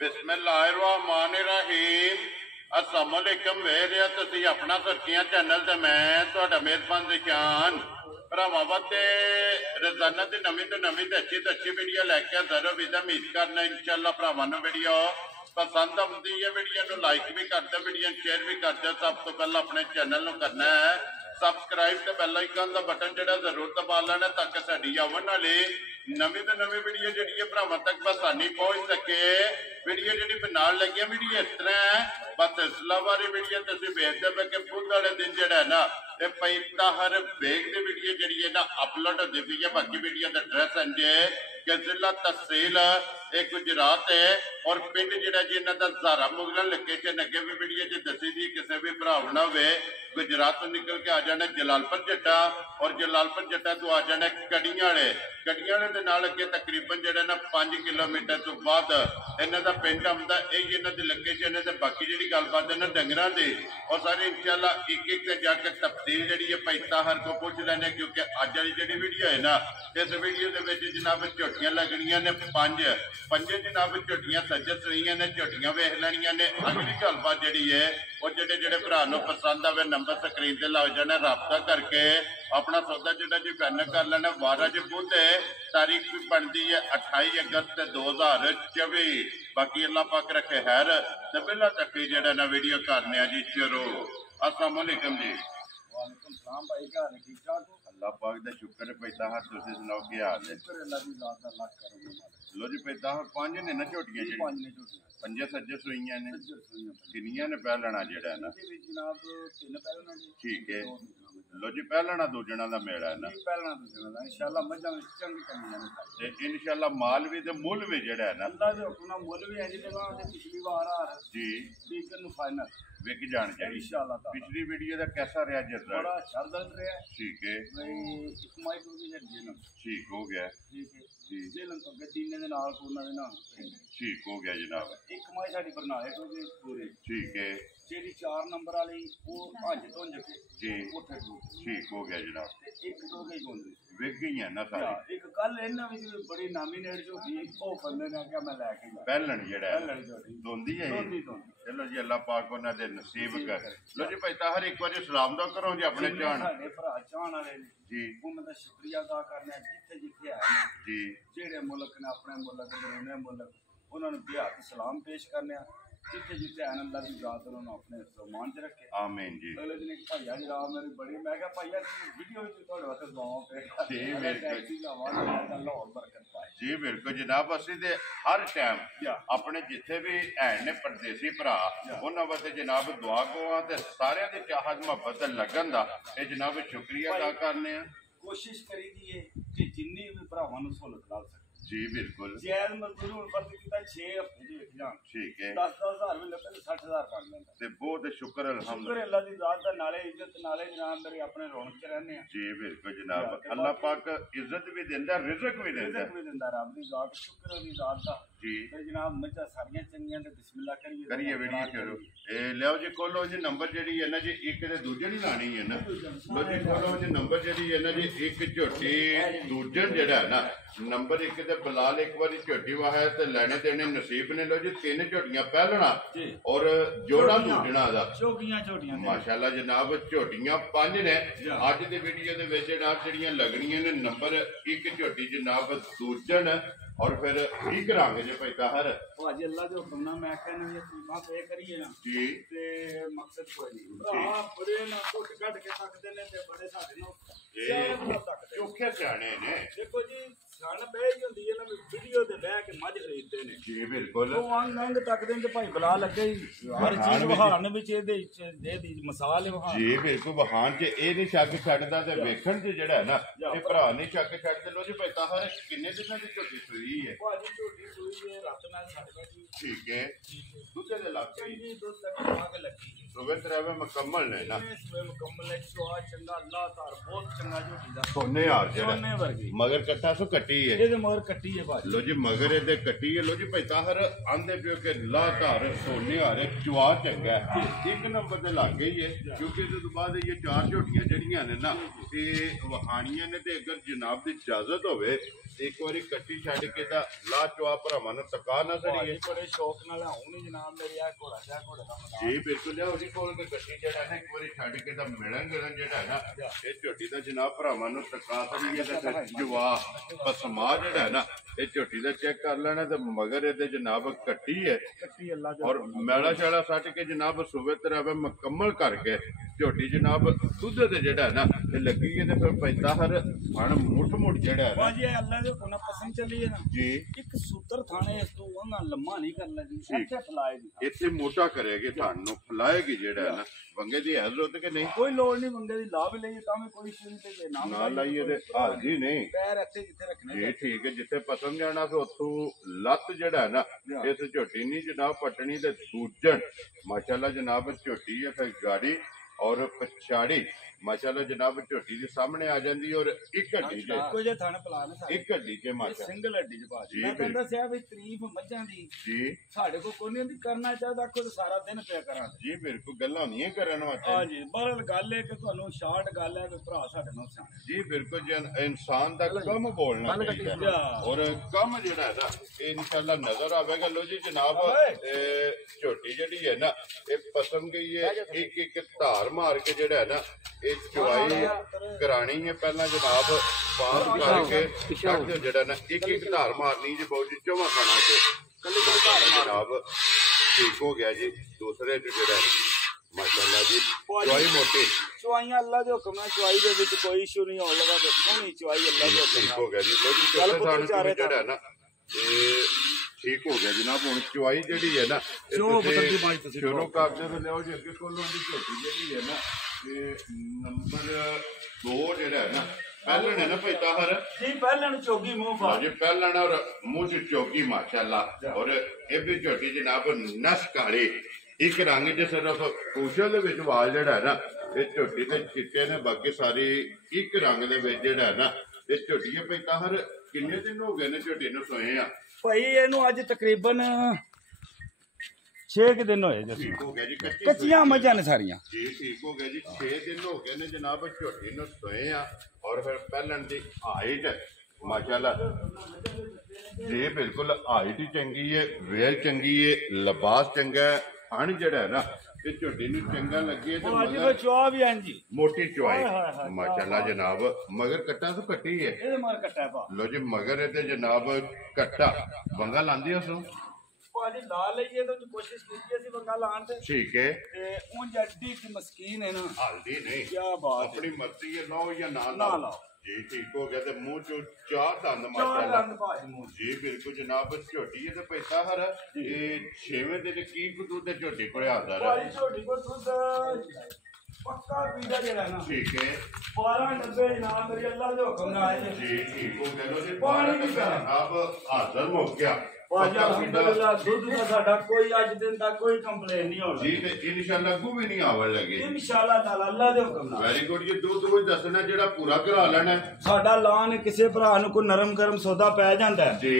बिस्मिल्लाहिर्रहमानिर्रहीम। अस्सलामुअलैकुम। वेरिया तुसी अपना सुर्खियां चैनल ते मैं तुहाडा मेहरबान निशान भरावां वास्ते रोजाना की नवीं तो नवीं ते अच्छी वीडियो लैके हाजिर हो। विदा उम्मीद करना इंशाअल्लाह भरावां नूं वीडियो पसंद आउंदी है। वीडियो नूं लाइक भी कर दो, वीडियो शेयर भी कर दो। सब तो पहला अपने चैनल नूं करना है सबसक्राइब ते बैल आइकन का बटन जिहड़ा जरूर दबा लेना ताकि साडी आवन वाली नवीं तो नवीं वीडियो जिहड़ी है भरावां तक बसानी पहुंच सके। वीडियो जिहड़ी नाल लगी वीडियो इस तरह है, बस इस्लाम वाली वीडियो तुसीं वेखदे पे कि बुध वाले दिन जिहड़ा है ना ये पैंताहर बेग की वीडियो जिहड़ी है ना अपलोड होती पई है। बाकी वीडियो का एड्रैस है कि जिला तहसील एक गुजरात है और पिंड जिहड़ा जी इन्हां दा ज़ारा मुगलन लोकेशन अगे भी वीडियो च दसी दी। किसी भी भरा ना होवे गुजरात तो निकल के आ जाना जलालपुर जट्टा और जलालपुर जट्टा तो आ जाना कड़ियां वाले दे नाल अगे तकरीबन जिहड़ा ना 5 किलोमीटर तो बाद इन्हां दा पिंड आउंदा। यही इन्हां दी लोकेशन है। ते बाकी जिहड़ी गलबात है ना डंगरां दी और सारी इंशाअल्लाह एक एक ते जाके तफसील जिहड़ी है पैंताहर को पूछ लैने क्योंकि अज वाली जिहड़ी वीडियो है ना इस वीडियो दे विच जनाब झोटियां लगनियां ने पंजे जनाब झोटियां सजस रही ने झोटियां वेख लैनियां ने। अगली गलबात जिहड़ी है और जेडे जेडे भरा नूं पसंद आवे नंबर स्क्रीन ते लग जाना रबता करके अपना सौदा जिहड़ा जी फाइनल कर लेना। 12 च बुध तारीख भी बनती है 28 अगस्त 2024। बाकी अल्लाह पाक रखे खैर ते पहला तक जिहड़ा ना वीडियो करने जी शुरू। अस्सलाम वालेकुम जी। वालेकुम सलाम भाई, क्या हाल है? ठीक ठाक हो? अल्लाह पाक दा शुक्र है। पैंताहर तुसीं सुनाओ की हाल है? शुक्र अल्लाह दी जात दा लाख करोड़ लो जी पैंताहर 5 ने ना झोटियां जी 5 ने झोटियां पंजे सज्जे सुइयां ने सज्जर सुइयां किनियां ने पहलना जिहड़ा है ना ਇਹਦੇ ਵਿੱਚ ਜਨਾਬ 3 ਪਹਿਲਣਾ ਜੀ। ठीक है। लो जी पहलना दूजणा दा मेला है ना ਇਹ ਪਹਿਲਣਾ ਦੂਜਣਾ ਦਾ ਇਨਸ਼ਾਅੱਲਾ ਮੱਝਾਂ ਵਿੱਚ ਚੰਗੀ ਕਮੀਆਂ ਨੇ। ते इंशाअल्लाह माल भी ते मुल भी जिहड़ा है ना ਅੱਲਾ ਦੇ ਹੁਕਮ ਨਾਲ ਮੁੱਲ ਵੀ ਹੈ ਜੀ ਲਗਾ ਤੇ ਪਿਛਲੀ ਵਾਰ ਆ जी ਠੀਕ ਨੂੰ ਫਾਈਨਲ विक जान चाहिए। ਇਨਸ਼ਾਅੱਲਾ ਤਾਲਾ पिछली वीडियो का कैसा रहा रिजल्ट? ਬੜਾ ਸ਼ਰਦਲ ਰਿਹਾ ठीक है ਬਈ ਇੱਕ ਮਾਈ ਤੋਂ ਵੀ ਜੱਜੀ ਨਾ ठीक हो गया ਠੀਕ ਹੈ जी ਜੇਲ੍ਹਾਂ ਤੋਂ ਗੱਡੀਨੇ ਦੇ ਨਾਲ ਕੋਨਾ ਦੇ ਨਾਲ ठीक हो गया जनाब ਇੱਕ ਮਾਈ ਸਾਡੀ ਬਰਨਾਲੇ ਤੋਂ ਵੀ ਪੂਰੇ ठीक है ਜਿਹੜੀ 4 ਨੰਬਰ ਵਾਲੀ ਉਹ ਭੱਜ ਤੋਂ ਜੱਕੇ जी ਉੱਥੇ ਤੋਂ ठीक हो गया जनाब ਤੇ ਇੱਕ ਤੋਂ ਗਈ ਗੋਂਦੀ विक गई है ना सारी एक कल इन्हों भी बड़ी नामीनेट जो थी वो बंदे ने क्या मैं लैके गया पहलन जिहड़ा है पहलन जो थी दोंदी है दोंदी चलो जी अल्लाह पाक उन्हां दे नसीब कर। लो जी भाई ताहर एक बार सलाम दा करो जी अपने चाहण साडे भरा चाहण वाले ने जी उन्हां दा शुक्रिया अदा करना जिथे जिथे आए ने जी जेड़े मुल्क ने अपने मुल्क बरूने मुल्क उन्होंने बेहद सलाम पेश करने जिथे जिथे आए अल्लाह की जात उन्होंने अपने मान च रखे आमीन जी। अगले दिन एक भाईया जनाब मेरी बड़ी मैं क्या भाईया वीडियो में थोड़े वास्ते दुआओं पे जी बिल्कुल अल्लाह और बरकत पाए जी बिल्कुल जनाब। असीं ते हर टाइम अपने जिथे भी है ने परदेसी भरा उन्हां वास्ते जनाब दुआ गो ते सारियां दी चाहत मुहब्बत लगन दा ये जनाब शुक्रिया अदा करने कोशिश करी दी है कि जिन्नी भी भरावां नूं सहूलत ला सके जी बिल्कुल जैद मजदूरी हुण फर्ज कीता 6 हफ्ते दी विक जाण ठीक है 10,000 भी लगे 60,000 बन जांदा ते बहुत शुक्र शुक्र अल्हम्दुलिल्लाह अल्लाह दी जात दा नाले इज्जत नाले जनाब मेरे अपने रौनक च रहने आ जी बिल्कुल जनाब। अल्लाह पाक इज्जत भी देंदा रिज़्क भी देंदा रिज़्क भी दिंदा रब दी जात शुक्र दी जात दा जी। ते जनाब मज्जा सारियां चंगियां ते बिस्मिल्लाह करिए वीडियो शुरू। ए लियाओ जी खोलो जी नंबर जेडी है ना जी एक ते दूजे नहीं लानी है ना। लो जी खोलो जी नंबर जेडी है ना जी एक झोटी दूजन जेड़ा है ना नंबर एक ते बलाल एक बारी झोटी वा है ते लेने देने नसीब ने। लो जी 3 झोटियां पहलना और जोड़ा दूजना दा चौकियां झोटियां माशाअल्लाह जनाब झोटियां 5 ने। अज दी वीडियो दे विच जनाब जेड़ियां लगणियां ने नंबर एक झोटी जनाब दूजन और फिर की करांगे जी भाई ताहर भाजी अल्लाह दे हुक्म नाल मैं कहना ये तूफान पे करिए ना जी ते मकसद कोई नहीं हां बड़े ना कुट कट के सकदे ने ते बड़े साडे नो चोखे सियाने ने। देखो जी सन बह ही होंदी है ना वीडियो ते बह के मज खरीदते ने जी बिल्कुल ਉਹ ਵਾਂਗ ਨੰਗ ਤੱਕਦੇ ਤੇ ਭਾਈ ਬਲਾ ਲੱਗੇ ਹਰ ਚੀਜ਼ ਵਹਾਣ ਵਿੱਚ ਇਹਦੇ ਦੇ ਦੀ ਮਿਸਾਲ ਵਹਾਣ ਜੀ ਬਿਲਕੁਲ ਵਹਾਣ ਚ ਇਹ ਨਹੀਂ ਸ਼ੱਕ ਛੱਡਦਾ ਤੇ ਵੇਖਣ ਚ ਜਿਹੜਾ ਹੈ ਨਾ ਇਹ ਭਰਾ ਨਹੀਂ ਸ਼ੱਕ ਛੱਡਦੇ। ਲੋ ਜੀ ਭਾਈ ਤਾਹਰ ਕਿੰਨੇ ਦਿਨਾਂ ਦੀ ਝੋਟੀ ਸੂਈ ਹੈ? ਭਾਜੀ ਝੋਟੀ ਸੂਈ ਹੈ ਰਾਤ ਨਾਲ ਸਾਡੇ ਬੈਠੀ ਠੀਕ ਹੈ ਦੁੱਧ ਦੇ ਲੱਗ ਗਈ ਜੀ ਦੁੱਧ ਲੱਗੀ ਆਗ ਲੱਗੀ ਸੁਬਹ ਤਰ੍ਹਾਂ ਮੁਕੰਮਲ ਨੇ ਨਾ ਸਵੇ ਮੁਕੰਮਲ ਹੈ ਸੁਆ ਚੰਗਾ ਅੱਲਾਹ ਤਾਰ ਬਹੁਤ ਚੰਗਾ ਝੋਟੀ ਦਾ ਸੋਨੇ ਹਾਰ ਜਿਹੜਾ ਸੋਨੇ ਵਰਗੀ ਮਗਰ ਕੱਟਾ ਸੋ ਕੱਟੀ ਹੈ ਇਹਦੇ ਮਗਰ ਕੱਟੀ ਹੈ ਭਾਜੀ। लो जी मगर ये कट्टी है। लो जी भाई ताहर आंदे पियो के ला धार सोने हारे चुआ चंगा है एक नंबर से लग गई है क्योंकि इस बाद ये 4 झोटियां जड़ियां ने ना ते वहानियां ने ते अगर जनाब की इजाजत होवे एक बारी कट्टी छड्ड के ला चुआ भरावां नूं ਪਕਾ ਨਾ ਸੜੀਏ ਬੜੇ ਸ਼ੌਕ ਨਾਲ ਆਉਂ ਨਹੀਂ ਜਨਾਬ ਮੇਰੇ ਆ ਘੋੜਾ ਦਾ ਮਦਾਨ ਜੀ ਬਿਲਕੁਲ ਲਿਆਓ ਜੀ ਕੋਲ ਕੇ ਗੱਡੀ ਜਿਹੜਾ ਹੈ ਇੱਕ ਵਾਰੀ ਛੱਡ ਕੇ ਤਾਂ ਮਿਲਾਂਗੇ ਜਿਹੜਾ ਹੈ ਨਾ ਇਹ ਝੋਟੀ ਦਾ ਜਨਾਬ ਭਰਾਵਾਂ ਨੂੰ ਤਕਾ ਸੜੀਏ ਤੇ ਜਵਾ ਪਸਮਾ ਜਿਹੜਾ ਹੈ ਨਾ ਇਹ ਝੋਟੀ ਦਾ ਚੈੱਕ ਕਰ ਲੈਣਾ ਤੇ ਮਗਰ ਇਹਦੇ ਜਨਾਬ ਕੱਟੀ ਹੈ ਅੱਲਾ ਔਰ ਮੈਲਾ ਸ਼ਾਲਾ ਸੱਟ ਕੇ ਜਨਾਬ ਸੂਬੇ ਤੇ ਰਵੇ ਮੁਕੰਮਲ ਕਰਕੇ ਝੋਟੀ ਜਨਾਬ ਦੁੱਧ ਤੇ ਜਿਹੜਾ ਨਾ ਇਹ ਲੱਗੀ ਹੈ ਤੇ ਫਿਰ ਪੈਂਦਾ ਹਰ ਹਣ ਮੁੱਠ ਜਿਹੜਾ ਹੈ ਨਾ ਬਾਜੀ ਅੱਲਾ ਦੇ ਕੋਨਾ ਪਸੰਦ ਚੱਲੀ ਹੈ ਨਾ ਜੀ ਇੱਕ ਸੂਤਰ ਥਾਣੇ ਇਸ ਤੋਂ ਉਹਨਾਂ ਲੰਮਾ ਨਹੀਂ ਕਰ ਲੈਂਦੀ ਇੱਥੇ ਫਲਾਏਗੀ ਇੱਥੇ ਮੋਟਾ ਕਰੇਗੀ ਤੁਹਾਨੂੰ ਫਲਾਏਗੀ ਜਿਹੜਾ ਹੈ ਨਾ ਬੰਗੇ ਦੀ ਹਜ਼ਰਤ ਕਿ ਨਹੀਂ ਕੋਈ ਲੋੜ ਨਹੀਂ ਬੰਦੇ ਦੀ ਲਾ ਵੀ ਲਈਏ ਤਾਂ ਵੀ ਕੋਈ ਸ਼ੁਰੂ ਤੇ ਨਾਮ ਨਾ ਲਾਈਏ ਤੇ ਹਾਜੀ ਨਹੀਂ ਪੈਰ ਇੱਥੇ ਜਿੱਥੇ ਰੱਖਣੇ ਜੀ ਠੀਕ ਹੈ ਜਿੱਥੇ ਪਸੰਦ ਜਾਣਾ ਤੇ ਉੱਥੋਂ ਲੱਤ ਜਿਹੜਾ ਹੈ ਨਾ ਇਸ ਝੋਟੀ ਨਹੀਂ ਜਨਾਬ ਪਟਣੀ ਤੇ ਸੂਜਣ ਮਾਸ਼ਾਅੱਲਾ ਜਨਾਬ ਝੋਟੀ ਹੈ ਫਿਰ ਗਾੜੀ ਔਰ ਪਛਾੜੀ ਮਾਸ਼ਾਅੱਲਾ ਜਨਾਬ ਝੋਟੀ ਦੇ ਸਾਹਮਣੇ ਆ ਜਾਂਦੀ ਔਰ ਇੱਕ ਹੱਡੀ ਤੇ ਕੋਈ ਜੇ ਥਣ ਪਲਾ ਨਾ ਇੱਕ ਹੱਡੀ ਤੇ ਮਾਸ਼ਾਅੱਲਾ ਸਿੰਗਲ ਹੱਡੀ ਚ ਬਾਜੀ ਮੈਂ ਕਹਿੰਦਾ ਸਿਆ ਵੀ ਤਾਰੀਫ ਮੱਝਾਂ ਦੀ ਜੀ ਸਾਡੇ ਕੋਲ ਕੋਈ ਨਹੀਂ ਹੁੰਦੀ ਕਰਨਾ ਚਾਹਦਾ ਖੁਦ ਸਾਰਾ ਦਿਨ ਪਿਆ ਕਰਾਂ ਜੀ ਬਿਲਕੁਲ ਗੱਲਾਂ ਨਹੀਂ ਕਰਨ ਵਾਸਤੇ ਹਾਂਜੀ ਬਰਲ ਗੱਲ ਹੈ ਕਿ ਤੁਹਾਨੂੰ ਸ਼ਾਰਟ ਗੱਲ ਹੈ ਕਿ ਭਰਾ ਸਾਡੇ ਨਾਲ ਸਿਆਣੇ ਜੀ ਬਿਲਕੁਲ ਇਨਸਾਨ ਦਾ ਕੰਮ ਬੋਲਣਾ ਚਾਹੀਦਾ ਔਰ ਕੰਮ ਜਿਹੜਾ ਹੈ ਨਾ ਇਹ ਇਨਸ਼ਾਅੱਲਾ ਨਜ਼ਰ ਆਵੇਗਾ ਲੋ ਜੀ ਜਨਾਬ ਝੋਟੀ ਜਿਹੜੀ ਹੈ ਨਾ ਇਹ ਪਸੰਦ ਗਈ ਹੈ ਇੱਕ ਇੱਕ ਧਾਰ ਮਾਰ ਕੇ ਜਿਹੜਾ ਹੈ ਨਾ ਇਹ ਚੁਆਈ ਕਰਾਣੀ ਹੈ ਪਹਿਲਾਂ ਜਨਾਬ ਬਾਹਰ ਕਰਕੇ ਛੱਡ ਜਿਹੜਾ ਨਾ ਇੱਕ ਇੱਕ ਧਾਰ ਮਾਰਨੀ ਜੀ ਬਹੁਤ ਜੀ ਚੌਵਾਂ ਖਾਣਾ ਤੇ ਕੱਲੀ ਧਾਰ ਜਨਾਬ ਠੀਕ ਹੋ ਗਿਆ ਜੀ ਦੂਸਰੇ ਚ ਜਿਹੜਾ ਮਾਸ਼ਾਅੱਲਾ ਜੀ ਚੁਆਈ ਮੋਟੀ ਚੁਆਈਆਂ ਅੱਲਾ ਦੇ ਹੁਕਮ ਨਾਲ ਚੁਆਈ ਦੇ ਵਿੱਚ ਕੋਈ ਇਸ਼ੂ ਨਹੀਂ ਹੋਣ ਲੱਗਾ ਤੇ ਸੋਹਣੀ ਚੁਆਈ ਅੱਲਾ ਦੇ ਹੁਕਮ ਠੀਕ ਨਾਲ ਹੋ ਗਿਆ ਜੀ ਚੌਥੇ ਥਾਣੇ ਤੇ ਜਿਹੜਾ ਨਾ ਇਹ ਠੀਕ ਹੋ ਗਿਆ ਜਨਾਬ ਹੁਣ ਚੁਆਈ ਜਿਹੜੀ ਹੈ ਨਾ ਸ਼ੁਰੂ ਕਰਦੇ ਤੇ ਲਿਓ ਜੀ ਅੱਗੇ ਕੋਲੋਂ ਦੀ ਝੋਟੀ ਜਿਹੜੀ ਹੈ ਨਾ ਇਹ ਨੰਬਰ 2 ਜਿਹੜਾ ਹੈ ਨਾ ਪਹਿਲਣ ਹੈ ਨਾ ਭਾਈ ਤਾਹਰ ਜੀ ਪਹਿਲਣ ਚੋਗੀ ਮੂੰਹ ਫਾ ਜੀ ਪਹਿਲਣ ਔਰ ਮੂੰਹ ਚ ਚੌਕੀ ਮਾਸ਼ਾਅੱਲਾ ਔਰ ਇਹ ਵੀ ਝੋਟੀ ਜਨਾਬ ਨਸ ਕਾਲੀ ਇੱਕ ਰੰਗ ਚ ਸਿਰਫ ਕੋਸ਼ਲ ਦੇ ਵਿੱਚ ਵਾਲ ਜਿਹੜਾ ਹੈ ਨਾ ਇਹ ਝੋਟੀ ਤੇ ਚਿੱਟੇ ਨੇ ਬਾਕੀ ਸਾਰੀ ਇੱਕ ਰੰਗ ਦੇ ਵਿੱਚ ਜਿਹੜਾ ਹੈ ਨਾ ਇਹ ਝੋਟੀ ਭਾਈ ਤਾਹਰ ਕਿੰਨੇ ਦਿਨ ਹੋ ਗਏ ਨੇ ਝੋਟੀ ਨੂੰ ਸੋਏ ਆ ਭਾਈ ਇਹਨੂੰ ਅੱਜ ਤਕਰੀਬਨ 6 ਦਿਨ ਹੋਏ ਜੀ ਠੀਕ ਹੋ ਗਿਆ ਜੀ ਕੱਚੀਆਂ ਮੱਝਾਂ ਨੇ ਸਾਰੀਆਂ ਜੀ ਠੀਕ ਹੋ ਗਿਆ ਜੀ 6 ਦਿਨ ਹੋ ਗਏ ਨੇ ਜਨਾਬ ਝੋਟੀ ਨੂੰ ਸੋਏ ਆ ਔਰ ਫਿਰ ਪਹਿਲਣ ਦੀ ਹਾਈਟ ਮਾਸ਼ਾਅੱਲਾ ਜੀ ਬਿਲਕੁਲ ਹਾਈਟ ਹੀ ਚੰਗੀ ਹੈ ਵੇਲ ਚੰਗੀ ਹੈ ਲਿਬਾਸ ਚੰਗਾ ਹੈ ਹਣ ਜਿਹੜਾ ਹੈ ਨਾ ਇਹ ਝੋਟੀ ਨੂੰ ਚੰਗਾ ਲੱਗੇ ਤੇ ਮਗਰ ਚੁਆ ਵੀ ਆਂ ਜੀ ਮੋਟੀ ਚੁਆਈ ਮਾਸ਼ਾਅੱਲਾ ਜਨਾਬ ਮਗਰ ਕੱਟਾ ਤੋਂ ਕੱਟੀ ਹੈ ਇਹਦੇ ਮਗਰ ਕੱਟਾ ਪਾ ਲੋ ਜੀ ਮਗਰ ਇਹ ਤੇ ਜਨਾਬ ਕੱਟਾ ਬੰਗਾ ਲਾਂਦੀ ਉਸ ਨੂੰ ਭਾਜੀ ਲਾ ਲਈਏ ਤਾਂ ਕੋਸ਼ਿਸ਼ ਕੀਤੀ ਅਸੀਂ ਬੰਗਾ ਲਾਣ ਤੇ ਠੀਕ ਹੈ ਤੇ ਉਹ ਜੱਡੀ ਦੀ ਮਸਕੀਨ ਹੈ ਨਾ ਹਲਦੀ ਨਹੀਂ ਕੀ ਬਾਤ ਆਪਣੀ ਮਰਜ਼ੀ ਹੈ ਲਾਓ ਜਾਂ ਨਾ ਲਾਓ ਲਾਓ ਜੀ ਠੀਕ ਹੋ ਗਿਆ ਤੇ ਮੂੰਹ ਚੋਂ ਚਾਰ ਦੰਦ ਮਾਸ਼ਾਅੱਲਾ ਭਾਜੀ ਮੂੰਹ ਜੀ ਬਿਲਕੁਲ ਜਨਾਬ ਝੋਟੀ ਹੈ ਤੇ ਪੈਸਾ ਹਰ ਇਹ 6ਵੇਂ ਦਿਨ ਕੀ ਕੁ ਦੇ ਝੋਟੀ ਕੋਲੇ ਆਉਂਦਾ ਰਿਹਾ ਭਾਜੀ ਝੋਟੀ ਕੋ ਦੁੱਧ ਪੱਕਾ ਪੀਦਾ ਜਿਹੜਾ ਨਾ ਠੀਕ ਹੈ 1290 ਇਨਾਮ ਮੇਰੀ ਅੱਲਾ ਦੇ ਹੁਕਮ ਨਾਲ ਆਏ ਜੀ ਠੀਕ ਹੋ ਗਿਆ ਲੋ ਜੀ ਪਾਣੀ ਵੀ ਜਨਾਬ ਹਾਜ਼ਰ ਹੋ ਗਿਆ ਭਾਜੀ ਅਲਹਮਦੁਲਿਲਾ ਦੁੱਧ ਦਾ ਸਾਡਾ ਕੋਈ ਅੱਜ ਦਿਨ ਤੱਕ ਕੋਈ ਕੰਪਲੇਨ ਨਹੀਂ ਹੋਣੀ ਜੀ ਤੇ ਇਨਸ਼ਾਅੱਲਾ ਕੋ ਵੀ ਨਹੀਂ ਆਵਣ ਲੱਗੇ ਇਨਸ਼ਾਅੱਲਾ ਤਾਲਾ ਅੱਲਾ ਦੇ ਹੁਕਮ ਨਾਲ ਵੈਰੀ ਗੁੱਡ ਜੀ ਦੁੱਧ ਕੋਈ ਦੱਸਣਾ ਜਿਹੜਾ ਪੂਰਾ ਕਰਾ ਲੈਣਾ ਸਾਡਾ ਲਾਨ ਕਿਸੇ ਭਰਾ ਨੂੰ ਕੋਈ ਨਰਮ ਗਰਮ ਸੌਦਾ ਪੈ ਜਾਂਦਾ ਜੀ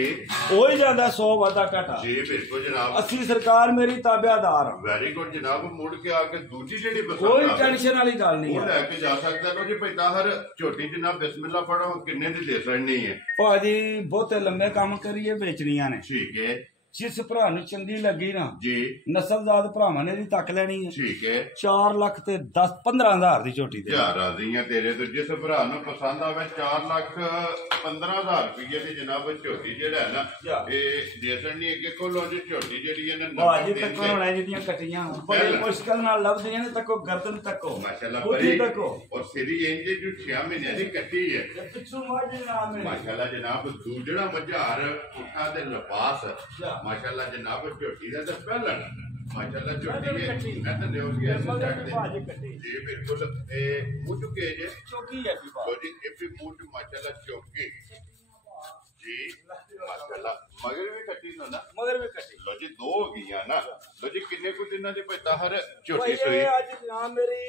ਹੋ ਹੀ ਜਾਂਦਾ 100 ਵਾਧਾ ਘਟਾ ਜੀ ਬਿਲਕੁਲ ਜਨਾਬ ਅਸੀਂ ਸਰਕਾਰ ਮੇਰੀ ਤਾਬਿਆਦਾਰ ਵੈਰੀ ਗੁੱਡ ਜਨਾਬ ਮੁੜ ਕੇ ਆ ਕੇ ਦੂਜੀ ਜਿਹੜੀ ਕੋਈ ਟੈਨਸ਼ਨ ਵਾਲੀ ਗੱਲ ਨਹੀਂ ਉਹ ਲੈ ਕੇ ਜਾ ਸਕਦਾ ਲੋ ਜੀ ਪੈਦਾ ਹਰ ਝੋਟੀ ਜਨਾਬ ਬਿਸਮਿਲ੍ਲਾ ਪੜੋ ਕਿੰਨੇ ਦੀ ਦੇ ਸਕਣੀ ਹੈ ਭਾਜੀ ਬਹੁਤੇ ਲੰਮੇ ਕੰਮ ਕਰੀਏ ਵੇਚਣੀਆਂ ਨੇ ਠੀਕ ਹੈ ਜਿਸ ਭਰਾ ਨੂੰ ਚੰਗੀ ਲੱਗੀ ਨਾ ਜੀ ਨਸਲਜ਼ਾਦ ਭਰਾਵਾਂ ਨੇ ਦੀ ਤੱਕ ਲੈਣੀ ਹੈ ਠੀਕ ਹੈ 4 ਲੱਖ ਤੇ 10-15,000 ਦੀ ਝੋਟੀ ਦੇ ਯਾਰ ਰਾਜ਼ੀਆਂ ਤੇਰੇ ਤੋਂ ਜਿਸ ਭਰਾ ਨੂੰ ਪਸੰਦ ਆਵੇ 4,15,000 ਰੁਪਏ ਦੀ ਜਨਾਬ ਝੋਟੀ ਜਿਹੜਾ ਹੈ ਨਾ ਇਹ ਦੇ ਸਕਣੀ ਅੱਗੇ ਕੋਲੋਂ ਜੀ ਝੋਟੀ ਜਿਹੜੀ ਹੈ ਨਾ ਭਾਜੀ ਤੱਕ ਹੋਣਾ ਜਿਹਦੀਆਂ ਕੱਟੀਆਂ ਬੜੀ ਮੁਸ਼ਕਲ ਨਾਲ ਲੱਭਦੀਆਂ ਨੇ ਤੱਕੋ ਗਰਦਨ ਤੱਕੋ ਮਾਸ਼ਾਅੱਲਾ ਬੜੀ ਤੱਕੋ ਔਰ ਸਿਰੀ ਇੰਜ ਜੋ 6 ਮਹੀਨਿਆਂ ਦੀ ਕੱਟੀ ਹੈ ਪਿੱਛੋਂ ਮਾਝੇ ਨਾਮ ਹੈ ਮਾਸ਼ਾਅੱਲਾ ਜਨਾਬ ਦੂਜੜਾ ਮਝਾਰ ਉੱਠਾ ਦੇ ਲਿਬਾਸ ਮਾਸ਼ਾਅੱਲਾ ਜਨਾਬ ਝੋਟੀ ਦਾ ਤਾਂ ਪਹਿਲਣ ਮਾਸ਼ਾਅੱਲਾ ਝੋਟੀ ਹੈ ਮੈਂ ਤਾਂ ਲਿਓ ਸੀ ਐਸੇ ਜੀ ਬਿਲਕੁਲ ਇਹ ਮੂੰਹ ਚੁੱਕੇ ਜੇ ਚੌਕੀ ਹੈ ਵੀ ਲੋ ਜੀ ਇਹ ਵੀ ਮੂੰਹ ਚ ਮਾਸ਼ਾਅੱਲਾ ਚੌਕੀ ਜੀ ਮਾਸ਼ਾਅੱਲਾ ਮਗਰ ਵੀ ਕੱਟੀ ਨਾ ਮਗਰ ਵੀ ਕੱਟੀ ਲੋ ਜੀ 2 ਹੋ ਗਈਆਂ ਨਾ ਲੋ ਜੀ ਕਿੰਨੇ ਕੁ ਦਿਨਾਂ ਦੇ ਪੈਦਾ ਹਰ ਝੋਟੀ ਭਾਈ ਸੋਈ ਅੱਜ ਜਨਾਬ ਮੇਰੀ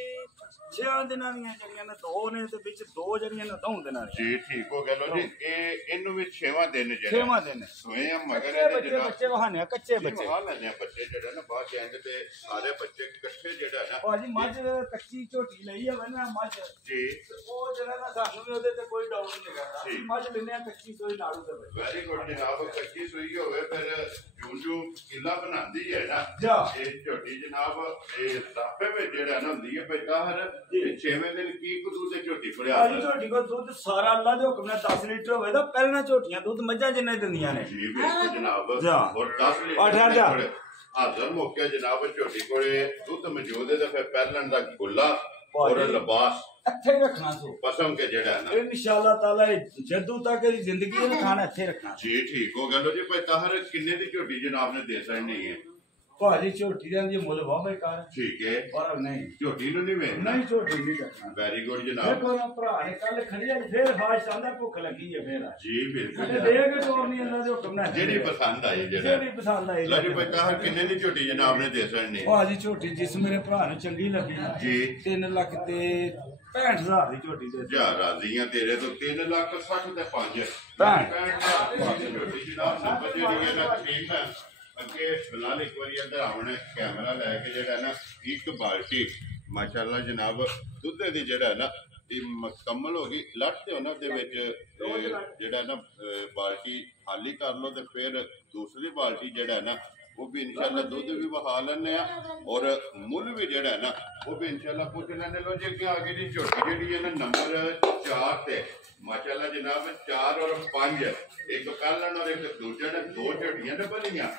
6 ਦਿਨਾਂ ਦੀਆਂ ਜਿਹੜੀਆਂ ਨੇ 2 ਨੇ ਤੇ ਵਿੱਚ 2 ਜਿਹੜੀਆਂ ਨੇ 9 ਦਿਨਾਂ ਦੀਆਂ ਜੀ ਠੀਕ ਹੋ ਗਿਆ ਲੋ ਜੀ ਇਹਨੂੰ ਵੀ 6ਵਾਂ ਦਿਨ ਜਿਹੜਾ 6ਵਾਂ ਦਿਨ ਸੋਏ ਆ ਮਗਰ ਬੱਚੇ ਬੱਚੇ ਵਹਾਨੇ ਕੱਚੇ ਬੱਚੇ ਵਹਾ ਲੈਂਦੇ ਆ ਬੱਚੇ ਜਿਹੜਾ ਨਾ ਬਾਅਦ ਜਾਂਦ ਤੇ ਸਾਰੇ ਬੱਚੇ ਇਕੱਠੇ ਜਿਹੜਾ ਨਾ ਭਾਜੀ ਮੱਝ ਕੱਚੀ ਝੋਟੀ ਲਈ ਹੋਵੇ ਨਾ ਮੱਝ ਜੀ ਉਹ ਜਿਹੜਾ ਨਾ ਸਾਨੂੰ ਵੀ ਉਹਦੇ ਤੇ ਕੋਈ ਡਾਊਟ ਨਹੀਂ ਹੈਗਾ ਮੱਝ ਲੈਣੇ ਆ ਕੱਚੀ ਸੋਈ ਨਾੜੂ ਦੇ ਵਿੱਚ ਵੈਰੀ ਗੁੱਡ ਜਨਾਬ ਕੱਚੀ ਸੂਈ ਹੋਵੇ ਫਿਰ ਜੂ ਕਿਲਾ ਬਣਾਉਂਦੀ ਹੈ ਨਾ ਇਹ ਝੋਟੀ ਜਨਾਬ ਇਹ ਸਾਫੇ ਵਿੱਚ ਜਿਹੜਾ ਨਾ ਹੁੰਦੀ ਹੈ ਬੇਟਾ ਹਰ 6ਵੇਂ ਦਿਨ ਕੀ ਕੁਦੂ ਤੇ ਝੋਟੀ ਪੜਿਆ ਭਾਜੀ ਝੋਟੀ ਕੋ ਦੁੱਧ ਸਾਰਾ ਅੱਲਾ ਦੇ ਹੁਕਮ ਨਾਲ 10 ਲੀਟਰ ਹੋਵੇ ਤਾਂ ਪਹਿਲਾਂ ਝੋਟੀਆਂ ਦੁੱਧ ਮੱਝਾਂ ਜਿੰਨਾ ਹੀ ਦਿੰਦੀਆਂ ਨੇ ਜੀ ਬਿਲਕੁਲ ਜਨਾਬ ਔਰ 10 ਲੀਟਰ ਹਾਜ਼ਰ ਮੌਕੇ ਜਨਾਬ ਝੋਟੀ ਕੋਲੇ ਦੁੱਧ ਮੌਜੂਦ ਹੈ ਤੇ ਫਿਰ ਪਹਿਲਣ ਦਾ ਗੁੱਲਾ ਔਰ ਲਿਬਾਸ ਇੱਥੇ ਹੀ ਰੱਖਣਾ ਸੋ ਪਸਮ ਕੇ ਜਿਹੜਾ ਨਾ ਇਨਸ਼ਾਅੱਲਾ ਤਾਲਾ ਜਦੋਂ ਤੱਕ ਇਹਦੀ ਜ਼ਿੰਦਗੀ ਇਹਨੇ ਖਾਣਾ ਇੱਥੇ ਰੱਖਣਾ ਜੀ ਠੀਕ ਹੋ ਗਿਆ ਲੋ ਜੀ ਭਾਈ ਤਾਹਰ ਕਿੰਨੇ ਦੀ ਝੋਟੀ ਜਨਾਬ ਨੇ ਦੇ ਸਕਣੀ ਹੈ ਭਾਜੀ ਝੋਟੀ ਦਾ ਜੀ ਮੁੱਲ ਬਹੁਤ ਬੇਕਾਰ ਠੀਕ ਹੈ ਪਰ ਨਹੀਂ ਝੋਟੀ ਨੂੰ ਨਹੀਂ ਵੇਚਣਾ ਨਹੀਂ ਝੋਟੀ ਨਹੀਂ ਰੱਖਣਾ ਵੈਰੀ ਗੁੱਡ ਜਨਾਬ ਦੇਖੋ ਨਾ ਭਰਾ ਨੇ ਕੱਲ ਖੜੀ ਆ ਫੇਰ ਬਾਸ਼ ਆਂਦਾ ਭੁੱਖ ਲੱਗੀ ਹੈ ਫੇਰ ਜੀ ਬਿਲਕੁਲ ਦੇ ਕੇ ਤੋਰ ਨਹੀਂ ਅੱਲਾ ਦੇ ਹੁਕਮ ਨਾਲ ਜਿਹੜੀ ਪਸੰਦ ਆਈ ਜਿਹੜੀ ਪਸੰਦ ਆਈ ਲੋ ਜੀ ਭਾਈ ਤਾਹਰ ਕਿੰਨੇ ਦੀ ਝੋਟੀ ਜਨਾਬ ਨੇ ਦੇ ਸਕਣੀ ਭਾਜੀ ਝੋਟੀ ਜਿਸ ਮੇਰੇ ਭਰਾ ਨੂੰ ਚੰਗੀ ਲੱਗੀ ਜੀ 3 ਲੱਖ ਤੇ 65000 ਦੀ ਝੋਟੀ ਦੇ ਜਾ ਰਾਜ਼ੀਆਂ ਤੇਰੇ ਤੋਂ 3 ਲੱਖ 60 ਤੇ 5 ਝੋਟੀ ਜਨਾਬ ਨੰਬਰ ਜਿਹੜੀ ਹੈ ਨਾ ਠੀਕ ਹੈ ਅੱਗੇ ਫਿਲਹਾਲ ਇੱਕ ਵਾਰੀ ਅੰਦਰ ਆਉਣਾ ਕੈਮਰਾ ਲੈ ਕੇ ਜਿਹੜਾ ਨਾ ਇੱਕ ਬਾਲਟੀ ਮਾਸ਼ਾਅੱਲਾ ਜਨਾਬ ਦੁੱਧ ਦੀ ਜਿਹੜਾ ਨਾ ਇਹ ਮੁਕੰਮਲ ਹੋ ਗਈ ਲੱਟ ਤੇ ਉਹਨਾਂ ਦੇ ਵਿੱਚ ਜਿਹੜਾ ਨਾ ਬਾਲਟੀ ਖਾਲੀ ਕਰ ਲਓ ਤੇ ਫਿਰ ਦੂਸਰੀ ਬਾਲਟੀ ਜਿਹੜਾ ਨਾ ਉਹ ਵੀ ਇਨਸ਼ਾਅੱਲਾ ਦੁੱਧ ਵੀ ਵਹਾ ਲੈਣੇ ਆ ਔਰ ਮੁੱਲ ਵੀ ਜਿਹੜਾ ਨਾ ਉਹ ਵੀ ਇਨਸ਼ਾਅੱਲਾ ਪੁੱਛ ਲੈਣੇ ਲੋ ਜੇ ਅੱਗੇ ਆਗੇ ਦੀ ਝੋਟੀ ਜਿਹੜੀ ਹੈ ਨਾ ਨੰਬਰ 4 ਤੇ ਮਾਸ਼ਾਅੱਲਾ ਜਨਾਬ 4 ਔਰ 5 ਇੱਕ ਪਹਿਲਣ ਔਰ ਇੱਕ ਦੂਜੇ ਨੇ 2 ਝੋਟੀਆਂ ਨੇ ਬੱਲੀਆਂ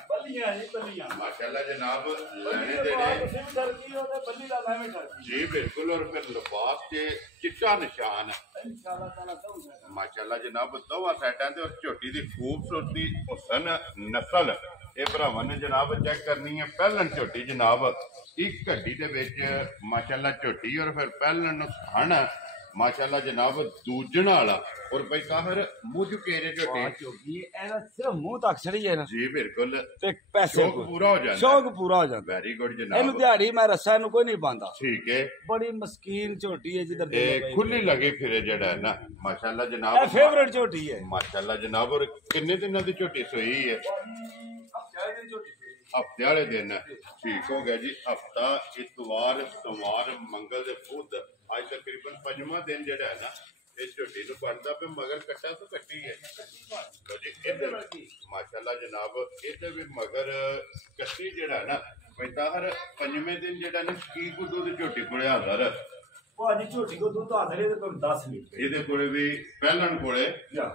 ਜੀ ਬੱਲੀਆਂ ਮਾਸ਼ਾਅੱਲਾ ਜਨਾਬ ਲੈਣੇ ਦੇਣੇ ਬੱਲੀ ਦਾ ਲਾਵੇਂ ਜੀ ਬਿਲਕੁਲ ਔਰ ਫਿਰ ਲਿਬਾਸ ਤੇ ਚਿੱਟਾ ਨਿਸ਼ਾਨ ਇਨਸ਼ਾਅੱਲਾ ਤਾਲਾ ਦਊਗਾ ਮਾਸ਼ਾਅੱਲਾ ਜਨਾਬ ਦੋਵਾਂ ਸਾਈਡਾਂ ਤੇ ਔਰ ਝੋਟੀ ਦੀ ਖੂਬਸੂਰਤੀ ਹੁਸਨ ਨਸਲ ਇਹ ਭਰਾਵਾਂ ਨੇ ਜਨਾਬ ਚੈੱਕ ਕਰਨੀ ਹੈ ਪਹਿਲਣ ਝੋਟੀ ਜਨਾਬ ਇੱਕ ਘੱਡੀ ਦੇ ਵਿੱਚ ਮਾਸ਼ਾਅੱਲਾ ਝੋਟੀ ਔਰ ਫਿਰ ਪਹਿਲਣ ਨੂੰ ਖਾਣਾ ਮਾਸ਼ਾਅੱਲਾ ਜਨਾਬ ਦੂਜਣ ਵਾਲਾ ਔਰ ਭਾਈ ਤਾਹਰ ਮੁੱਝ ਕੇਰੇ ਝੋਟੀ ਇਹਦਾ ਸਿਰਫ ਮੂੰਹ ਤੱਕ ਛੜੀ ਹੈ ਨਾ ਜੀ ਬਿਲਕੁਲ ਤੇ ਪੈਸੇ ਸ਼ੌਕ ਪੂਰਾ ਹੋ ਜਾਂਦਾ ਸ਼ੌਕ ਪੂਰਾ ਹੋ ਜਾਂਦਾ ਵੈਰੀ ਗੁੱਡ ਜਨਾਬ ਇਹਨੂੰ ਦਿਹਾੜੀ ਮੈਂ ਰੱਸਾ ਨੂੰ ਕੋਈ ਨਹੀਂ ਪਾਉਂਦਾ ਠੀਕ ਹੈ ਬੜੀ ਮਸਕੀਨ ਝੋਟੀ ਹੈ ਜਿੱਧਰ ਇਹ ਖੁੱਲੀ ਲੱਗੀ ਫਿਰੇ ਜਿਹੜਾ ਹੈ ਨਾ ਮਾਸ਼ਾਅੱਲਾ ਜਨਾਬ ਇਹ ਫੇਵਰੇਟ ਝੋਟੀ ਹੈ ਮਾਸ਼ਾਅੱਲਾ ਜਨਾਬ ਔਰ ਕਿੰਨੇ ਦਿਨਾਂ ਦੀ ਝੋਟੀ ਸੋਈ ਹੈ ਹਫਤੇ ਵਾਲੇ ਦਿਨ ਠੀਕ ਹੋ ਗਿਆ ਜੀ ਹਫਤਾ ਇਤਵਾਰ ਸੋਮਵਾਰ ਮੰਗਲ ਦੇ ਬੁੱਧ ਅੱਜ ਤਕਰੀਬਨ 5ਵਾਂ ਦਿਨ ਜਿਹੜਾ ਹੈ ਨਾ ਇਸ ਝੋਟੀ ਨੂੰ ਬਣਦਾ ਪਿਆ ਮਗਰ ਕੱਟਾ ਤੋਂ ਕੱਟੀ ਹੈ ਲੋ ਜੀ ਇੱਧਰ ਮਾਸ਼ਾਅੱਲਾ ਜਨਾਬ ਇੱਧਰ ਵੀ ਮਗਰ ਕੱਟੀ ਜਿਹੜਾ ਨਾ ਪੈਤਾਹਰ 5ਵੇਂ ਦਿਨ ਜਿਹੜਾ ਨਾ ਕੀ ਕੋ ਦੁੱਧ ਝੋਟੀ ਕੋਲੇ ਹਾਜ਼ਰ ਭਾਜੀ ਝੋਟੀ ਕੋ ਦੁੱਧ ਹਾਜ਼ਰ ਹੈ ਤੇ 10 ਲੀਟਰ ਇਹਦੇ ਕੋਲੇ ਵੀ ਪਹਿਲਣ ਕੋਲੇ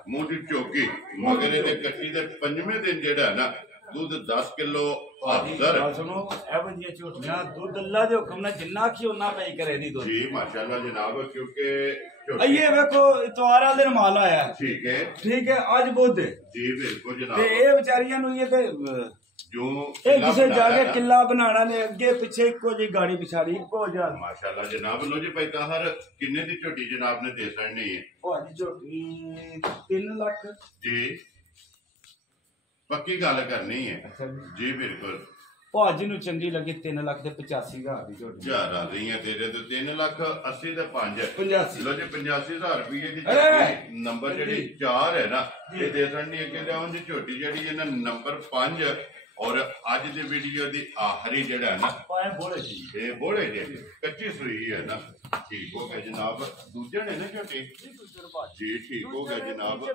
ਮੂੰਹ ਦੀ ਝੋਕੀ ਮਗਰ ਇਹਦੇ ਕੱਟੀ ਦੇ 5ਵੇਂ ਦਿਨ ਜਿਹੜਾ ਨਾ ਦੁੱਧ 10 ਕਿਲੋ ਹਾਜ਼ਰ ਸੁਣੋ ਇਹੋ ਜਿਹੀਆਂ ਝੋਟੀਆਂ ਦੁੱਧ ਅੱਲਾ ਦੇ ਹੁਕਮ ਨਾਲ ਜਿੰਨਾ ਕੀ ਉਹਨਾਂ ਪਈ ਕਰੇ ਦੀ ਦੁੱਧ ਜੀ ਮਾਸ਼ਾਅੱਲਾ ਜਨਾਬ ਕਿਉਂਕਿ ਇਹ ਵੇਖੋ ਇਤਵਾਰ ਵਾਲੇ ਦਿਨ ਮਾਲ ਆਇਆ ਠੀਕ ਹੈ ਅੱਜ ਬੁੱਧ ਜੀ ਬਿਲਕੁਲ ਜਨਾਬ ਤੇ ਇਹ ਵਿਚਾਰੀਆਂ ਨੂੰ ਇਹ ਤੇ ਜੋ ਇਹ ਕਿਸੇ ਜਾ ਕੇ ਕਿੱਲਾ ਬਣਾਣਾ ਨੇ ਅੱਗੇ ਪਿੱਛੇ ਇੱਕੋ ਜਿਹੀ ਗਾੜੀ ਪਿਛਾੜੀ ਇੱਕੋ ਜਿਹਾ ਮਾਸ਼ਾਅੱਲਾ ਜਨਾਬ ਲੋ ਜੀ ਭਾਈ ਤਾਹਰ ਕਿੰਨੇ ਦੀ ਝੋਟੀ ਜਨਾਬ ਨੇ ਦੇ ਸਕਣੀ ਹੈ ਭਾਜੀ ਝੋਟੀ 3 ਲੱਖ ਜੀ ਪੱਕੀ ਗੱਲ ਕਰਨੀ ਹੈ ਜੀ ਬਿਲਕੁਲ ਭਾਜੀ ਨੂੰ ਚੰਗੀ ਲੱਗੀ 3 ਲੱਖ ਤੇ 85,000 ਦੀ ਝੋਟੀ ਜਾ ਰਹੀਆਂ ਤੇਰੇ ਤੇ 3 ਲੱਖ 80 ਤੇ 5 85 ਲੋ ਜੀ 85,000 ਰੁਪਏ ਦੀ ਝੋਟੀ ਨੰਬਰ ਜਿਹੜੀ 4 ਹੈ ਨਾ ਇਹ ਦੇ ਸਕਣੀ ਹੈ ਕਿ ਉਹਦੀ ਝੋਟੀ ਜਿਹੜੀ ਹੈ ਨਾ ਨੰਬਰ 5 ਔਰ ਅੱਜ ਦੀ ਵੀਡੀਓ ਦੀ ਆਖਰੀ ਜਿਹੜਾ ਨਾ ਪਾਏ ਬੋਲੇ ਜੀ ਇਹ ਬੋਲੇ ਜੀ ਕੱਚੀ ਸੂਈ ਹੈ ਨਾ ਠੀਕ ਹੋ ਗਿਆ ਜਨਾਬ ਦੂਜੇ ਨੇ ਨਾ ਝੋਟੀ ਜੀ ਠੀਕ ਹੋ ਗਿਆ ਜਨਾਬ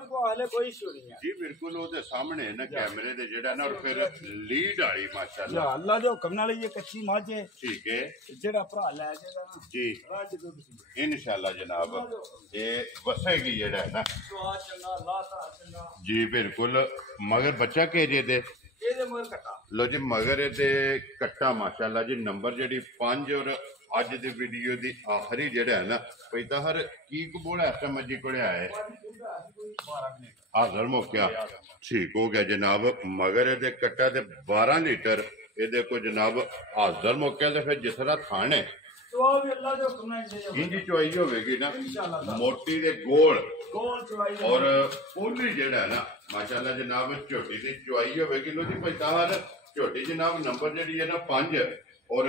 ਕੋਈ ਇਸ਼ੂ ਨਹੀਂ ਹੈ ਜੀ ਬਿਲਕੁਲ ਉਹਦੇ ਸਾਹਮਣੇ ਨਾ ਕੈਮਰੇ ਦੇ ਜਿਹੜਾ ਨਾ ਔਰ ਫਿਰ ਲੀਡ ਆਈ ਮਾਸ਼ਾਅੱਲਾ ਅੱਲਾ ਦੇ ਹੁਕਮ ਨਾਲ ਇਹ ਕੱਚੀ ਮੱਝ ਹੈ ਠੀਕ ਹੈ ਜਿਹੜਾ ਭਰਾ ਲੈ ਜਾਏਗਾ ਨਾ ਜੀ ਰੱਜ ਦੁੱਧ ਇਨਸ਼ਾਅੱਲਾ ਜਨਾਬ ਇਹ ਵਸੇਗੀ ਜਿਹੜਾ ਹੈ ਨਾ ਸਵਾਦ ਚੰਗਾ ਲਾਤਾ ਚੰਗਾ ਜੀ ਬਿਲਕੁਲ ਮਗਰ ਬੱਚਾ ਕੇ ਜੇ ਦੇ ਇਹਦੇ ਮਗਰ ਕੱਟਾ ਲੋ ਜੀ ਮਗਰ ਇਹਦੇ ਕੱਟਾ ਮਾਸ਼ਾਅੱਲਾ ਜੀ ਨੰਬਰ ਜਿਹੜੀ 5 ਔਰ ਅੱਜ ਦੀ ਵੀਡੀਓ ਦੀ ਆਖਰੀ ਜਿਹੜਾ ਹੈ ਨਾ ਪੈਦਾ ਹਰ ਕੀ ਕਬੂਲ ਐਸਾ ਮੱਜੀ ਕੋਲੇ ਆਇਆ ਹਾਜ਼ਰ ਮੌਕਿਆ ਠੀਕ ਹੋ ਗਿਆ ਜਨਾਬ ਮਗਰ ਇਹਦੇ ਕੱਟਾ ਤੇ 12 ਲੀਟਰ ਇਹਦੇ ਕੋ ਜਨਾਬ ਹਾਜ਼ਰ ਮੌਕਿਆ ਤੇ ਫਿਰ ਜਿਸ ਤਰ੍ਹਾਂ ਥਾਣੇ ਇੰਜੀ ਚੁਆਈ ਹੋਵੇਗੀ ਨਾ ਮੋਟੀ ਦੇ ਗੋਲ ਔਰ ਪੂਰੀ ਜਿਹੜਾ ਨਾ ਮਾਸ਼ਾਅੱਲਾ ਜਨਾਬ ਝੋਟੀ ਦੀ ਚੁਆਈ ਹੋਵੇਗੀ ਲੋ ਜੀ ਪੈਦਾ ਹਰ ਝੋਟੀ ਜਨਾਬ ਨੰਬਰ ਜਿਹੜੀ ਹੈ ਨਾ 5 ਔਰ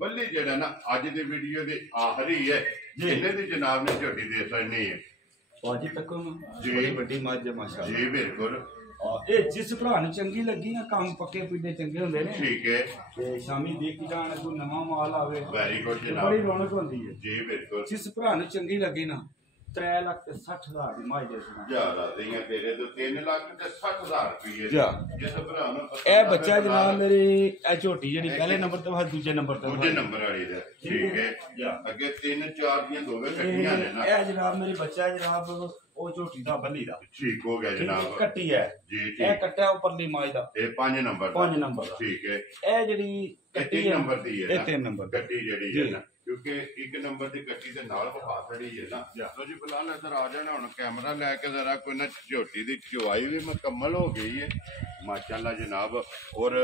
ਬੱਲੀ ਜਿਹੜਾ ਨਾ ਅੱਜ ਦੀ ਵੀਡੀਓ ਦੀ ਆਖਰੀ ਹੈ ਜਿੰਨੇ ਦੀ ਜਨਾਬ ਨੇ ਝੋਟੀ ਦੇ ਸਕਣੀ ਹੈ ਭਾਜੀ ਤੱਕੋ ਜੀ। ਬੜੀ ਵੱਡੀ ਮੱਝ ਹੈ ਮਾਸ਼ਾਅੱਲਾ ਜੀ ਬਿਲਕੁਲ ਇਹ ਜਿਸ ਭਰਾ ਨੂੰ ਚੰਗੀ ਲੱਗੀ ਨਾ ਕੰਮ ਪੱਕੇ ਪੀੜੇ ਚੰਗੇ ਹੁੰਦੇ ਨੇ ਠੀਕ ਹੈ ਤੇ ਸ਼ਾਮੀ ਦੇਖ ਕੇ ਜਾਣ ਕੋਈ ਨਵਾਂ ਮਾਲ ਆਵੇ ਵੈਰੀ ਗੁੱਡ ਤੇ ਜਨਾਬ ਬੜੀ ਰੌਣਕ ਹੁੰਦੀ ਹੈ ਜੀ ਬਿਲਕੁਲ ਜਿਸ ਭਰਾ ਨੂੰ ਚੰਗੀ ਲੱਗੀ ਨਾ 3,60,000 ਦੀ ਮੱਝ ਦੇ ਸੁਣਾ ਜ਼ਿਆਦਾ ਦਈਆਂ ਤੇਰੇ ਤੋਂ 3,60,000 ਰੁਪਏ ਜਾ। ਜਿਸ ਭਰਾ ਨੂੰ ਇਹ ਬੱਚਾ ਜਨਾਬ ਮੇਰੀ ਇਹ ਝੋਟੀ ਜਿਹੜੀ ਪਹਿਲੇ ਨੰਬਰ ਤੇ ਬਾਅਦ ਦੂਜੇ ਨੰਬਰ ਤੇ ਦੂਜੇ ਨੰਬਰ ਵਾਲੀ ਦਾ ਠੀਕ ਹੈ ਜਾ। ਅੱਗੇ 3-4 ਦੀਆਂ ਦੋਵੇਂ ਕੱਟੀਆਂ ਨੇ ਨਾ ਇਹ ਜਨਾਬ ਮੇਰੀ ਬੱਚਾ ਜਨਾਬ ਉਹ ਝੋਟੀ ਦਾ ਬੱਲੀ ਦਾ ਠੀਕ ਹੋ ਗਿਆ ਜਨਾਬ ਕੱਟੀ ਹੈ ਜੀ ਇਹ ਠੀਕ ਕੱਟਿਆ ਉੱਪਰਲੀ ਮਾਝ ਦਾ ਇਹ 5 ਨੰਬਰ ਦਾ 5 ਨੰਬਰ ਦਾ ਠੀਕ ਹੈ ਇਹ ਜਿਹੜੀ ਕੱਟੀ 3 ਹੈ ਨੰਬਰ ਦੀ ਹੈ ਇਹ ਨਾ 3 ਨੰਬਰ ਦੀ। ਕੱਟੀ ਜਿਹੜੀ ਜੀ। ਹੈ ਨਾ ਕਿਉਂਕਿ 1 ਨੰਬਰ ਦੀ ਕੱਟੀ ਦੇ ਨਾਲ ਵਫਾ ਖੜੀ ਹੈ ਨਾ ਲੋ ਜੀ ਫਿਲਹਾਲ ਇੱਧਰ ਆ ਜਾਣਾ ਹੁਣ ਕੈਮਰਾ ਲੈ ਕੇ ਜ਼ਰਾ ਕੋਈ ਨਾ ਝੋਟੀ ਦੀ ਚੁਆਈ ਵੀ ਮੁਕੰਮਲ ਹੋ ਗਈ ਹੈ ਮਾਸ਼ਾਅੱਲਾ ਜਨਾਬ ਔਰ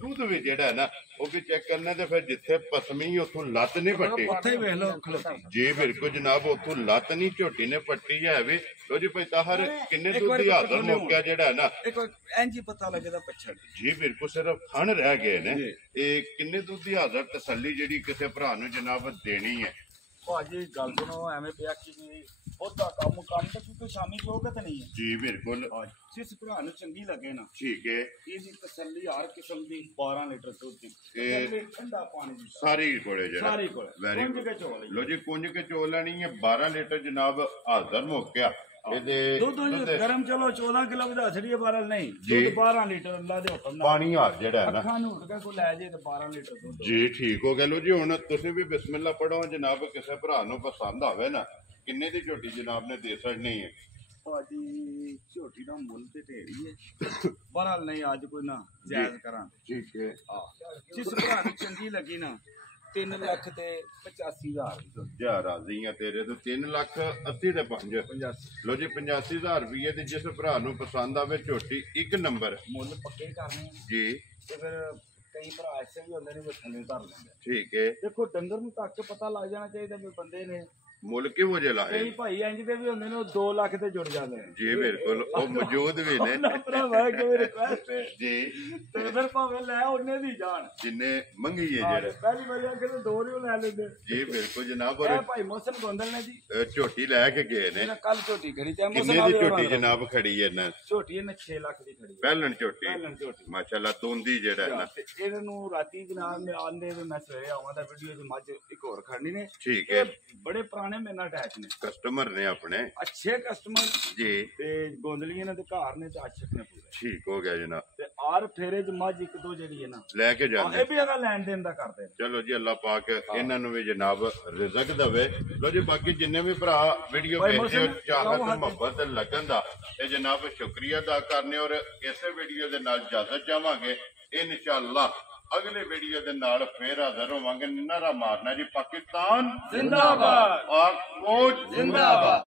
ਦੁੱਧ ਵੀ ਜਿਹੜਾ ਹੈ ਨਾ ਉਹ ਵੀ ਚੈੱਕ ਕਰਨਾ ਤੇ ਫਿਰ ਜਿੱਥੇ ਪਸਮੀ ਉੱਥੋਂ ਲੱਤ ਨਹੀਂ ਪੱਟੀ ਉੱਥੇ ਹੀ ਵੇਖ ਲਓ ਖਲੋਤੀ ਜੀ ਬਿਲਕੁਲ ਜਨਾਬ ਉੱਥੋਂ ਲੱਤ ਨਹੀਂ ਝੋਟੀ ਨੇ ਪੱਟੀ ਹੈ ਵੀ ਲੋ ਜੀ ਭਾਈ ਤਾਹਰ ਕਿੰਨੇ ਇੱਕ ਦੁੱਧ ਵਾਰੀ ਦੀ ਪਤਾ ਹਾਜ਼ਰ ਲਿਆਉਣ। ਮੌਕਿਆ ਜਿਹੜਾ ਹੈ ਨਾ ਇੱਕ ਇੰਜ ਹੀ ਪਤਾ ਲੱਗਦਾ ਪਛੜ ਜੀ ਬਿਲਕੁਲ ਸਿਰਫ ਖਣ ਰਹਿ ਗਏ ਨੇ ਜੀ। ਇਹ ਕਿੰਨੇ ਦੁੱਧ ਦੀ ਹਾਜ਼ਰ ਤਸੱਲੀ ਜਿਹੜੀ ਕਿਸੇ ਭਰਾ ਨੂੰ ਜਨਾਬ ਦੇਣੀ ਹੈ ਭਾਜੀ ਗੱਲ ਸੁਣੋ ਐਵੇਂ ਪਿਆ ਕਿ ਉਹਦਾ ਕੰਮ ਤੇ ਕਿਉਂਕਿ ਸ਼ਾਮੀ ਜੋਗਤ ਨਹੀਂ ਹੈ ਜੀ ਬਿਲਕੁਲ ਜਿਸ ਭਰਾ ਨੂੰ ਚੰਗੀ ਲੱਗੇ ਨਾ ਠੀਕ ਹੈ ਇਹਦੀ ਤਸੱਲੀ ਹਰ ਕਿਸਮ ਦੀ 12 ਲੀਟਰ ਦੁੱਧ ਦੀ ਇਹ ਥੱਲੇ ਠੰਡਾ ਪਾਣੀ ਦੀ ਸਾਰੀ ਕੋਲੇ ਜਿਹੜਾ ਸਾਰੀ ਕੋਲ ਵੈਰੀ ਕੁੰਝ ਕੇ ਚੋਲ ਲੋ ਜੀ ਕੁੰਝ ਕੇ ਚੋਲ ਲੈਣੀ ਹੈ 12 ਲੀਟਰ ਜਨਾਬ ਹਾਜ਼ਰ ਮੌਕਿਆ ਇਹਦੇ ਦੁੱਧ ਦੁੱਧ ਗਰਮ ਚਲੋ 14 ਕਿਲੋ ਵਧਾ ਛੜੀਏ 12 ਨਹੀਂ ਜੀ। ਦੁੱਧ 12 ਲੀਟਰ ਅੱਲਾ ਦੇ ਹੁਕਮ ਨਾਲ ਪਾਣੀ ਹਾਰ ਜਿਹੜਾ ਹੈ ਨਾ ਅੱਖਾਂ ਨੂੰ ਉੱਠ ਕੇ ਕੋ ਲੈ ਜੇ ਤੇ 12 ਲੀਟਰ ਦੁੱਧ ਜੀ ਠੀਕ ਹੋ ਗਿਆ ਲੋ ਜੀ ਹੁਣ ਤੁਸੀਂ ਵੀ ਬਿਸਮਿਲ੍ਲਾ ਪੜੋ ਜਨਾਬ ਕਿਸੇ ਭਰਾ ਨੂੰ ਪਸੰਦ ਆਵੇ ਨਾ ਕਿੰਨੇ ਦੀ ਝੋਟੀ ਜਨਾਬ ਨੇ ਦੇ ਸਕਣੀ ਹੈ ਭਾਜੀ ਝੋਟੀ ਦਾ ਮੁੱਲ ਤੇ ਢੇਰੀ ਹੈ ਬਹਰਾਲ ਨਹੀਂ ਅੱਜ ਕੋਈ ਨਾ ਜਾਇਜ਼ ਕਰਾਂ ਠੀਕ ਹੈ ਜਿਸ ਭਰਾ ਨੂੰ ਚੰਗੀ ਲੱਗੀ ਨਾ 3 ਲੱਖ ਤੇ 85,000 ਦੀ ਝੋਟੀ। ਜਾ ਰਾਜ਼ੀ ਆ ਤੇਰੇ ਤੋਂ 3,80,000 ਦੇ 5 85 ਲੋ ਜੀ 85,000 ਰੁਪਏ ਤੇ ਜਿਸ ਭਰਾ ਨੂੰ ਪਸੰਦ ਆਵੇ ਝੋਟੀ 1 ਨੰਬਰ ਮੁੱਲ ਪੱਕੇ ਕਰਨੇ ਆ। ਜੀ ਤੇ ਫਿਰ ਕਈ ਭਰਾ ਐਸੇ ਵੀ ਹੁੰਦੇ ਨੇ ਵੀ ਥੱਲੇ ਧਰ ਲੈਂਦੇ ਆ। ਠੀਕ ਹੈ ਦੇਖੋ ਡੰਗਰ ਨੂੰ ਤੱਕ ਪਤਾ ਲੱਗ ਜਾਣਾ ਚਾਹੀਦਾ ਵੀ ਬੰਦੇ ਨੇ ਮੁੱਲ ਕਿਹੋ ਜਿਹਾ ਲਾਏ ਕਈ ਭਾਈ ਇੰਜ ਦੇ ਵੀ ਹੁੰਦੇ ਨੇ ਉਹ 2 ਲੱਖ ਤੇ ਜੁੜ ਜਾਂਦੇ ਨੇ ਜੀ ਬਿਲਕੁਲ ਉਹ ਮੌਜੂਦ ਵੀ ਨੇ ਨਾ ਭਰਾਵਾ ਕਿ ਮੇਰੀ ਰਿਕੁਐਸਟ ਹੈ ਜੀ ਤੇ ਫਿਰ ਭਾਵੇਂ ਲੈ ਉਹਨੇ ਦੀ ਜਾਣ ਜਿੰਨੇ ਮੰਗੀ ਹੈ ਹਾਂ, ਜਿਹੜੇ ਪਹਿਲੀ ਵਾਰੀ ਆਖੇ ਤੇ 2 ਰਿਓ ਲੈ ਲੈਂਦੇ ਜੀ ਬਿਲਕੁਲ ਜਨਾਬ ਇਹ ਔਰ ਭਾਈ ਮੋਸਨ ਗੋਂਦਲ ਨੇ ਜੀ ਝੋਟੀ ਲੈ ਕੇ ਗਏ ਨੇ ਇਹਨਾਂ ਕੱਲ ਝੋਟੀ ਖੜੀ ਤੇ ਕਿੰਨੇ ਦੀ ਝੋਟੀ ਜਨਾਬ ਖੜੀ ਹੈ ਨਾ ਝੋਟੀ ਇਹਨੇ 6 ਲੱਖ ਦੀ ਖੜੀ ਪਹਿਲਣ ਝੋਟੀ ਪਹਿਲਣ ਝੋਟੀ ਮਾਸ਼ਾਅੱਲਾ ਤੋਂਦੀ ਜਿਹੜਾ ਹੈ ਨਾ ਤੇ ਇਹਨਾਂ ਨੂੰ ਰਾਤੀ ਜਨਾਬ ਮੈਂ ਆਂਦੇ ਤੇ ਮੈਂ ਸਵੇਰੇ ਆਵਾਂ ਤਾਂ ਵੀਡੀਓ ਚ ਮੱਝ ਇੱਕ ਹੋਰ ਖੜਨੀ ਨੇ ਠੀਕ ਹੈ ਇਹ ਬੜੇ ਪੁਰਾਣੇ ਮੇਰੇ ਨਾਲ ਅਟੈਚ ਨੇ ਕਸਟਮਰ ਨੇ ਆਪਣੇ ਅੱਛੇ ਕਸਟਮਰ ਜੀ ਤੇ ਗੋਂਦਲੀਆਂ ਨੇ ਤੇ ਘਰ ਨੇ ਤੇ ਅੱਛੇ ਨੇ ਪੂਰੇ ਠੀਕ ਹੋ ਗਿਆ ਜਨਾਬ ਤੇ ਆਰ ਫੇਰੇ ਚ ਮੱਝ ਇੱਕ ਦੋ ਜਿਹੜੀ ਹੈ ਨਾ ਲੈ ਕੇ ਜਾਂਦੇ ਇਹ ਵੀ ਇਹਦਾ ਲੈਣ ਦੇਣ ਦਾ ਕਰਦੇ ਨੇ ਚਲੋ ਜੀ ਅੱਲਾਹ ਪਾਕ ਇਹਨਾਂ ਨੂੰ ਵੀ ਜਨਾਬ ਰਿਜ਼ਕ ਦੇਵੇ ਲੋ ਜੀ ਬਾਕੀ ਜਿੰਨੇ ਵੀ ਭਰਾ ਵੀਡੀਓ ਭਾਈ ਵੇਖਦੇ ਹੋ ਮੁਹਸਿਨ, ਚਾਹਤ ਲਾਓ ਹੱਥ। ਮੁਹੱਬਤ ਲੱਗਣ ਦਾ ਇਹ ਜਨਾਬ ਸ਼ੁਕਰੀਆ ਅਦਾ ਕਰਨੇ ਔਰ ਇਸੇ ਵੀਡੀਓ ਦੇ ਨਾਲ ਇਜਾਜ਼ਤ ਚਾਹਾਂਗੇ ਇਨਸ਼ਾਅੱਲਾ ਅਗਲੇ ਵੀਡੀਓ ਦੇ ਨਾਲ ਫੇਰ ਹਾਜ਼ਰ ਹੋਵਾਂਗੇ ਨਾਰਾ ਮਾਰਨਾ ਜੀ ਪਾਕਿਸਤਾਨ ਜ਼ਿੰਦਾਬਾਦ ਔਰ ਫੌਜ ਜ਼ਿੰਦਾਬਾਦ।